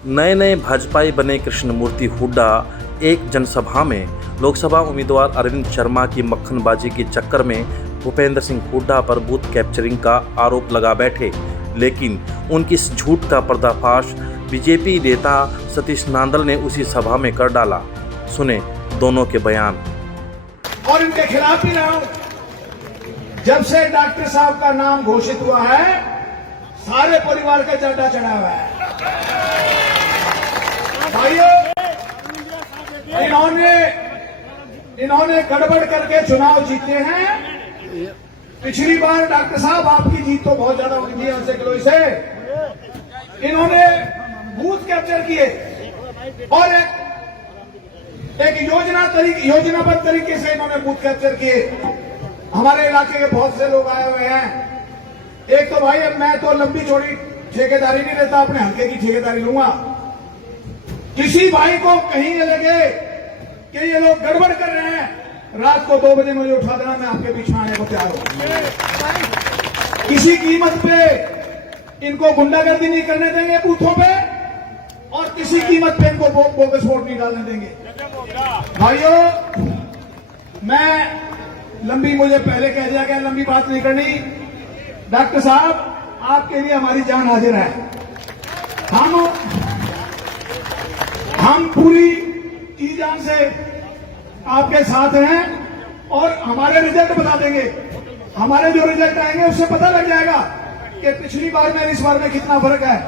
नए नए भाजपाई बने कृष्णमूर्ति हुड्डा एक जनसभा में लोकसभा उम्मीदवार अरविंद शर्मा की मक्खनबाजी के चक्कर में भूपेंद्र सिंह हुड्डा पर बूथ कैप्चरिंग का आरोप लगा बैठे, लेकिन उनकी इस झूठ का पर्दाफाश बीजेपी नेता सतीश नांदल ने उसी सभा में कर डाला। सुने दोनों के बयान। और इनके खिलाफ भी रहा हूं। जब से डॉक्टर साहब का नाम घोषित हुआ है, सारे परिवार का चड्डा चढ़ा हुआ है। भाइयों, इन्होंने गड़बड़ करके चुनाव जीते हैं। पिछली बार डॉक्टर साहब आपकी जीत तो बहुत ज्यादा हुई थी, 80 किलो से। इन्होंने बूथ कैप्चर किए और एक योजनाबद्ध तरीके से इन्होंने बूथ कैप्चर किए। हमारे इलाके के बहुत से लोग आए हुए हैं। एक तो भाई, अब मैं तो लंबी चौड़ी ठेकेदारी नहीं लेता, अपने हल्के की ठेकेदारी लूंगा। किसी भाई को कहीं ये लगे कि ये लोग गड़बड़ कर रहे हैं, रात को 2 बजे मुझे उठा देना, मैं आपके पीछे आने को तैयार हूं। किसी कीमत पे इनको गुंडागर्दी नहीं करने देंगे बूथों पे, और किसी कीमत पे इनको बोगस वोट नहीं डालने देंगे। भाइयों, मुझे पहले कह दिया गया, लंबी बात नहीं करनी। डॉक्टर साहब, आपके लिए हमारी जान हाजिर है। हम पूरी जी जान से आपके साथ हैं और हमारे रिजल्ट बता देंगे। हमारे जो रिजल्ट आएंगे उससे पता लग जाएगा कि पिछली बार में इस बार में कितना फर्क है।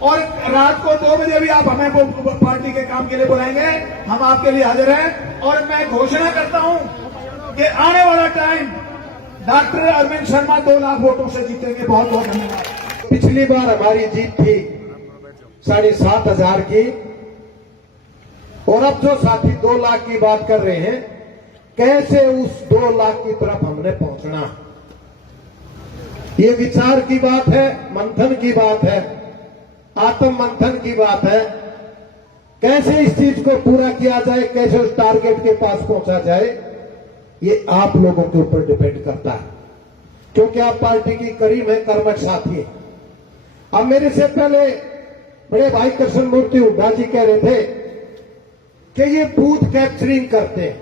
और रात को 2 बजे भी आप हमें पार्टी के काम के लिए बुलाएंगे, हम आपके लिए हाजिर हैं। और मैं घोषणा करता हूं कि आने वाला टाइम डॉक्टर अरविंद शर्मा 2 लाख वोटों से जीतेंगे। बहुत बहुत धन्यवाद। पिछली बार हमारी जीत थी 7,500 की, और अब जो साथी 2 लाख की बात कर रहे हैं, कैसे उस 2 लाख की तरफ हमने पहुंचना, ये विचार की बात है, मंथन की बात है, आत्म मंथन की बात है। कैसे इस चीज को पूरा किया जाए, कैसे उस टारगेट के पास पहुंचा जाए, ये आप लोगों के ऊपर डिपेंड करता है, क्योंकि आप पार्टी की करीब है, कर्मठ साथी है। अब मेरे से पहले बड़े भाई कृष्णमूर्ति हुड्डा जी कह रहे थे कि ये बूथ कैप्चरिंग करते हैं।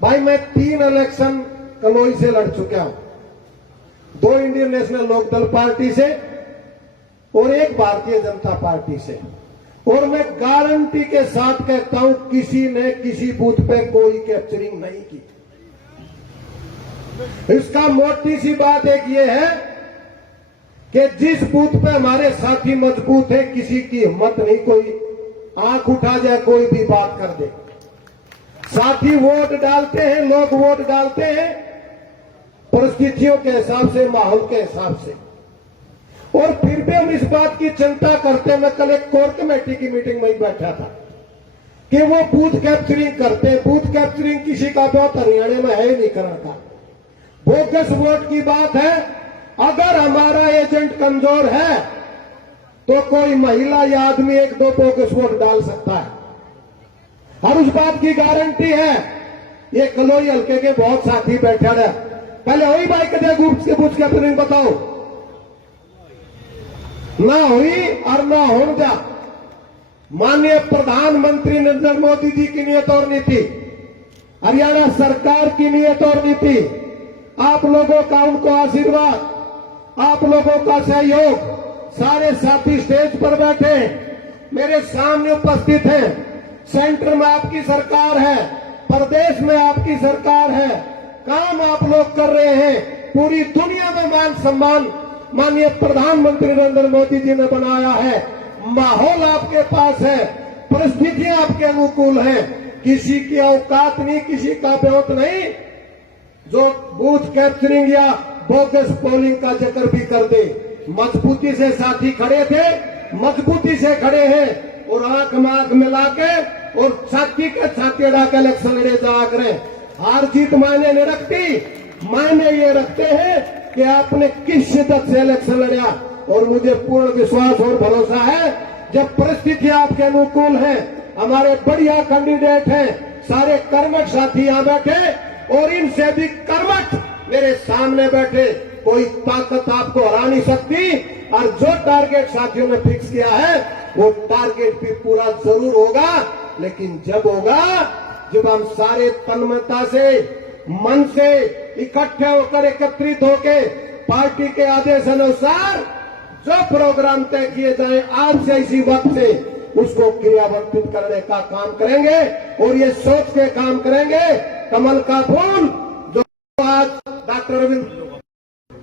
भाई, मैं 3 इलेक्शन कलोई से लड़ चुका हूं, 2 इंडियन नेशनल लोकदल पार्टी से और 1 भारतीय जनता पार्टी से, और मैं गारंटी के साथ कहता हूं, किसी ने किसी बूथ पे कोई कैप्चरिंग नहीं की। इसका मोटी सी बात एक ये है कि जिस बूथ पे हमारे साथी मजबूत है, किसी की हिम्मत नहीं कोई आंख उठा जाए, कोई भी बात कर दे। साथी वोट डालते हैं, लोग वोट डालते हैं परिस्थितियों के हिसाब से, माहौल के हिसाब से, और फिर भी हम इस बात की चिंता करते हैं। मैं कल एक कोर कमेटी की मीटिंग में ही बैठा था कि वो बूथ कैप्चरिंग करते हैं। बूथ कैप्चरिंग किसी का बहुत हरियाणा में है नहीं करने का, बोगस वोट की बात है। अगर हमारा एजेंट कमजोर है तो कोई महिला या आदमी 1-2 बोगस वोट डाल सकता है, और उस बात की गारंटी है। ये कलोई हल्के के बहुत साथी बैठे हैं। पहले हुई भाई कदे ग्रुप के बूथ कैप्चरिंग बताओ, ना हुई और ना हो जा। माननीय प्रधानमंत्री नरेंद्र मोदी जी की नियत और नीति, हरियाणा सरकार की नियत और नीति, आप लोगों का उनको आशीर्वाद, आप लोगों का सहयोग, सारे साथी स्टेज पर बैठे मेरे सामने उपस्थित हैं। सेंटर में आपकी सरकार है, प्रदेश में आपकी सरकार है, काम आप लोग कर रहे हैं। पूरी दुनिया में मान सम्मान माननीय प्रधानमंत्री नरेंद्र मोदी जी ने बनाया है। माहौल आपके पास है, परिस्थितियां आपके अनुकूल हैं। किसी की औकात नहीं, किसी का ब्योत नहीं जो बूथ कैप्चरिंग या बोगस पोलिंग का जिक्र भी कर दे। मजबूती से साथी खड़े थे, मजबूती से खड़े हैं, और आंख में आंख मिला के और साथी के साथी अड़ा के इलेक्शन लड़े जाग रहे। हार जीत मायने नहीं रखती, मायने ये रखते हैं कि आपने किस शिद्दत से इलेक्शन लड़ा। और मुझे पूर्ण विश्वास और भरोसा है, जब परिस्थितियां आपके अनुकूल हैं, हमारे बढ़िया कैंडिडेट हैं, सारे कर्मठ साथी यहां बैठे, और इनसे भी कर्मठ मेरे सामने बैठे, कोई ताकत आपको हरा नहीं सकती। और जो टारगेट साथियों ने फिक्स किया है वो टारगेट भी पूरा जरूर होगा, लेकिन जब होगा जब हम सारे तन्मयता से, मन से इकट्ठे होकर, एकत्रित होकर पार्टी के आदेश अनुसार जो प्रोग्राम तय किए जाए आज से इसी वक्त से उसको क्रियान्वित करने का काम करेंगे। और ये सोच के काम करेंगे, कमल का फूल जो आज डॉक्टर अरविंद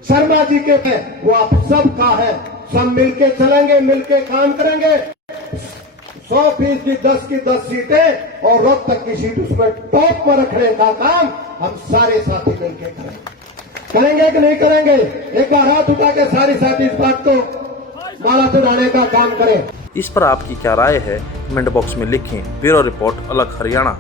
शर्मा जी के है वो आप सबका है। सब मिलके चलेंगे, मिलके काम करेंगे। 100% 10 की 10 सीटें और रोहतक की सीट उसमें टॉप पर रखने का काम हम सारे साथी मिलके करेंगे कि नहीं करेंगे? एक बार हाथ उठा के सारे साथी इस बात को माला चढ़ाने का काम करें। इस पर आपकी क्या राय है? कमेंट बॉक्स में लिखें। ब्यूरो रिपोर्ट, अलग हरियाणा।